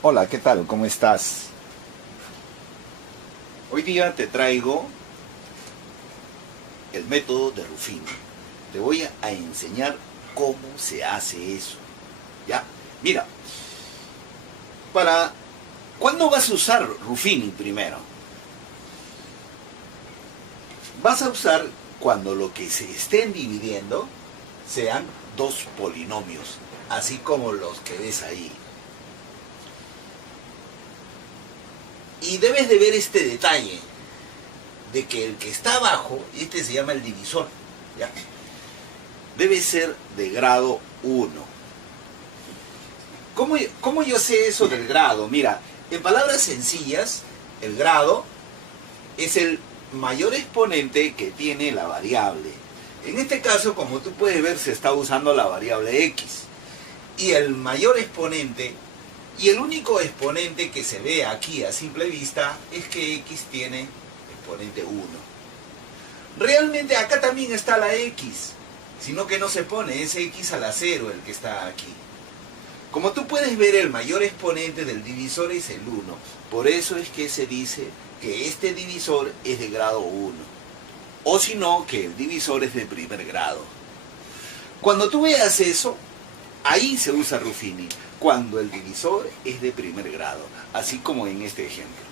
Hola, ¿qué tal? ¿Cómo estás? Hoy día te traigo el método de Ruffini. Te voy a enseñar cómo se hace eso. ¿Ya? Mira, para... ¿Cuándo vas a usar Ruffini primero? Vas a usar cuando lo que se estén dividiendo sean dos polinomios, así como los que ves ahí. Y debes de ver este detalle, de que el que está abajo, este se llama el divisor, ¿ya? Debe ser de grado 1. ¿Cómo yo sé eso del grado? Mira, en palabras sencillas, el grado es el mayor exponente que tiene la variable. En este caso, como tú puedes ver, se está usando la variable x. Y el mayor exponente, y el único exponente que se ve aquí a simple vista, es que x tiene exponente 1. Realmente acá también está la x, sino que no se pone, es x a la 0 el que está aquí. Como tú puedes ver, el mayor exponente del divisor es el 1. Por eso es que se dice que este divisor es de grado 1. O si no, que el divisor es de primer grado. Cuando tú veas eso, ahí se usa Ruffini, cuando el divisor es de primer grado, así como en este ejemplo.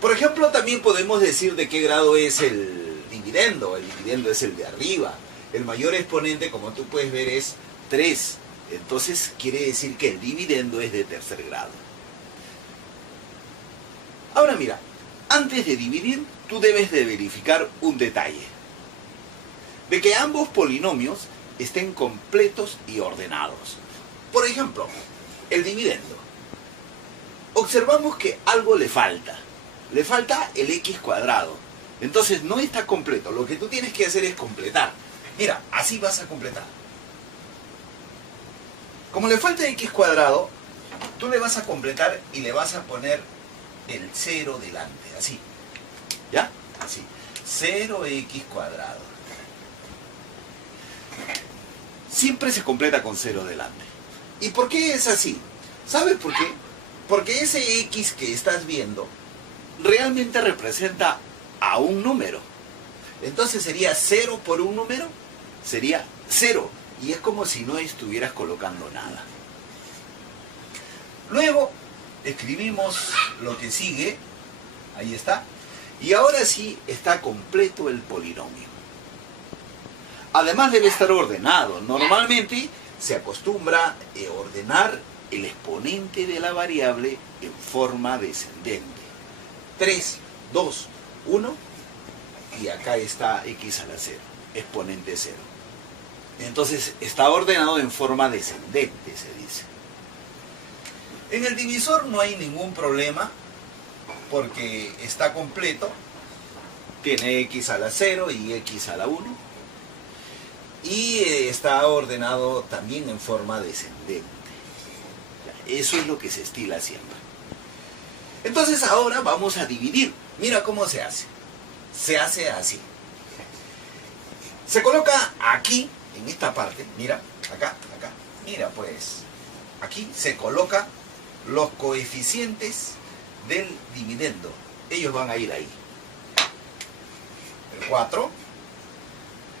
Por ejemplo, también podemos decir de qué grado es el dividendo. El dividendo es el de arriba. El mayor exponente, como tú puedes ver, es 3. Entonces quiere decir que el dividendo es de tercer grado. Ahora mira, antes de dividir, tú debes de verificar un detalle. De que ambos polinomios estén completos y ordenados. Por ejemplo, el dividendo. Observamos que algo le falta. Le falta el x cuadrado. Entonces no está completo. Lo que tú tienes que hacer es completar. Mira, así vas a completar. Como le falta x cuadrado, tú le vas a completar y le vas a poner el 0 delante. Así. ¿Ya? Así. 0x cuadrado. Siempre se completa con 0 delante. ¿Y por qué es así? ¿Sabes por qué? Porque ese x que estás viendo realmente representa a un número. Entonces sería 0 por un número, sería 0. Y es como si no estuvieras colocando nada. Luego escribimos lo que sigue. Ahí está. Y ahora sí está completo el polinomio. Además debe estar ordenado. Normalmente se acostumbra a ordenar el exponente de la variable en forma descendente. 3, 2, 1 y acá está x a la 0, exponente 0. Entonces está ordenado en forma descendente, se dice. En el divisor no hay ningún problema porque está completo. Tiene x a la 0 y x a la 1. Y está ordenado también en forma descendente. Eso es lo que se estila siempre. Entonces ahora vamos a dividir. Mira cómo se hace. Se hace así. Se coloca aquí, en esta parte, mira, acá, acá. Mira pues, aquí se coloca los coeficientes del dividendo. Ellos van a ir ahí. El 4.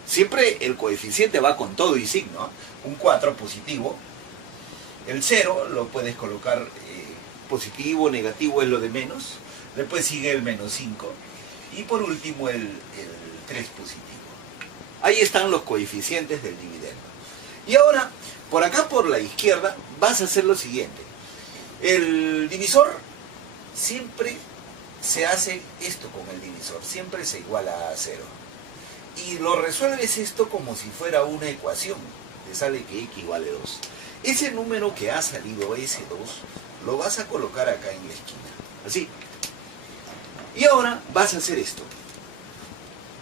Siempre el coeficiente va con todo y signo. Un 4 positivo. El 0 lo puedes colocar positivo, negativo es lo de menos. Después sigue el menos 5. Y por último el 3 positivo. Ahí están los coeficientes del dividendo. Y ahora, por acá por la izquierda, vas a hacer lo siguiente. El divisor siempre se hace esto con el divisor. Siempre se iguala a 0. Y lo resuelves esto como si fuera una ecuación. Te sale que x vale 2. Ese número que ha salido, ese 2, lo vas a colocar acá en la esquina. Así. Y ahora vas a hacer esto.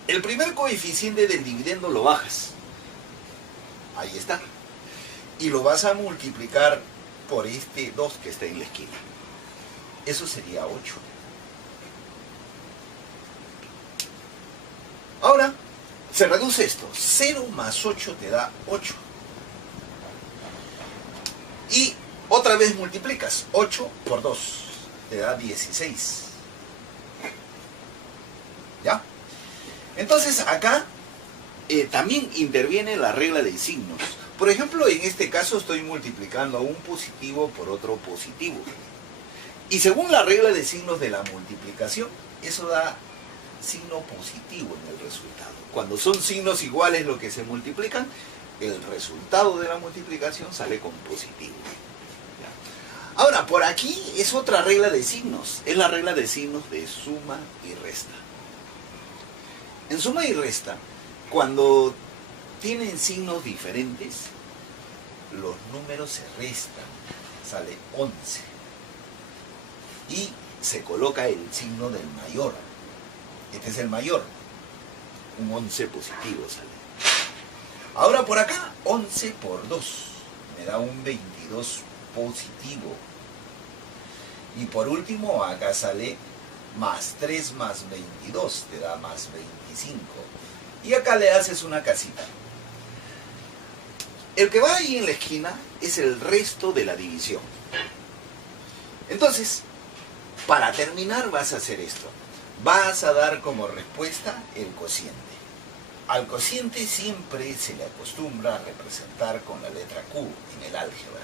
El primer coeficiente del dividendo lo bajas. Ahí está. Y lo vas a multiplicar por este 2 que está en la esquina. Eso sería 8. Ahora, se reduce esto. 0 más 8 te da 8. Y otra vez multiplicas. 8 por 2 te da 16. ¿Ya? Entonces acá también interviene la regla de signos. Por ejemplo, en este caso estoy multiplicando un positivo por otro positivo. Y según la regla de signos de la multiplicación, eso da signo positivo en el resultado. Cuando son signos iguales lo que se multiplican, el resultado de la multiplicación sale con positivo. ¿Ya? Ahora, por aquí es otra regla de signos. Es la regla de signos de suma y resta. En suma y resta, cuando tienen signos diferentes, los números se restan, sale 11. Y se coloca el signo del mayor. Este es el mayor, un 11 positivo sale. Ahora por acá, 11 por 2, me da un 22 positivo. Y por último, acá sale más 3 más 22, te da más 25. Y acá le haces una casita. El que va ahí en la esquina es el resto de la división. Entonces, para terminar vas a hacer esto. Vas a dar como respuesta el cociente. Al cociente siempre se le acostumbra a representar con la letra Q en el álgebra.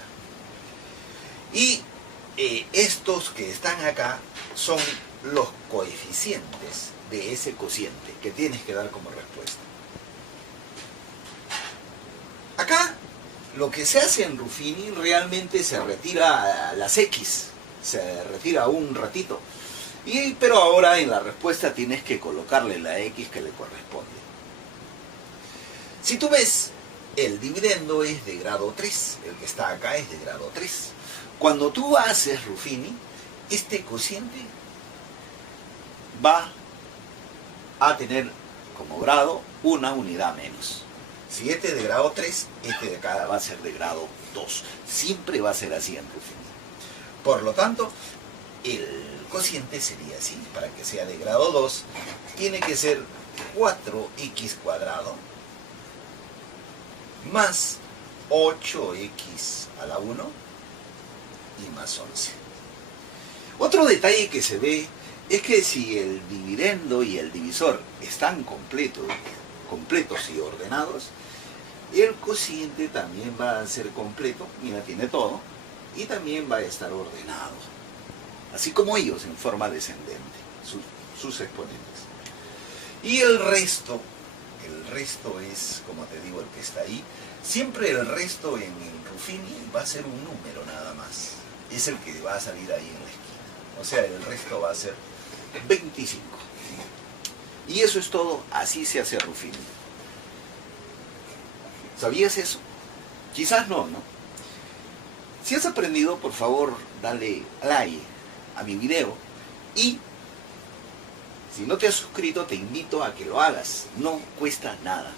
Y estos que están acá son los coeficientes de ese cociente que tienes que dar como respuesta. Acá lo que se hace en Ruffini realmente se retira a las X, se retira un ratito. Pero ahora en la respuesta tienes que colocarle la X que le corresponde. Si tú ves, el dividendo es de grado 3, el que está acá es de grado 3. Cuando tú haces Ruffini, este cociente va a tener como grado una unidad menos. Si este es de grado 3, este de acá va a ser de grado 2. Siempre va a ser así en Ruffini. Por lo tanto, el cociente sería así. Para que sea de grado 2, tiene que ser 4x cuadrado más 8x a la 1 y más 11. Otro detalle que se ve es que si el dividendo y el divisor están completos y ordenados, el cociente también va a ser completo, mira, tiene todo, y también va a estar ordenado, así como ellos en forma descendente, sus exponentes. Y el resto es, como te digo, el que está ahí. Siempre el resto en el Ruffini va a ser un número nada más, es el que va a salir ahí en la esquina, o sea, el resto va a ser 25. Y eso es todo, así se hace Ruffini. ¿Sabías eso? Quizás no, ¿no? Si has aprendido, por favor, dale like a mi video. Y si no te has suscrito, te invito a que lo hagas. No cuesta nada.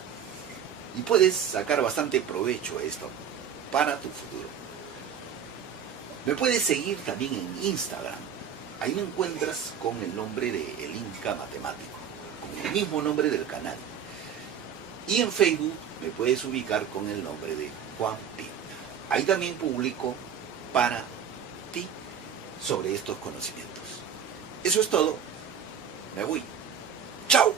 Y puedes sacar bastante provecho a esto para tu futuro. Me puedes seguir también en Instagram. Ahí me encuentras con el nombre de El Inca Matemático, con el mismo nombre del canal. Y en Facebook me puedes ubicar con el nombre de Juan Pi. Ahí también publico para ti sobre estos conocimientos. Eso es todo. Me voy. ¡Chao!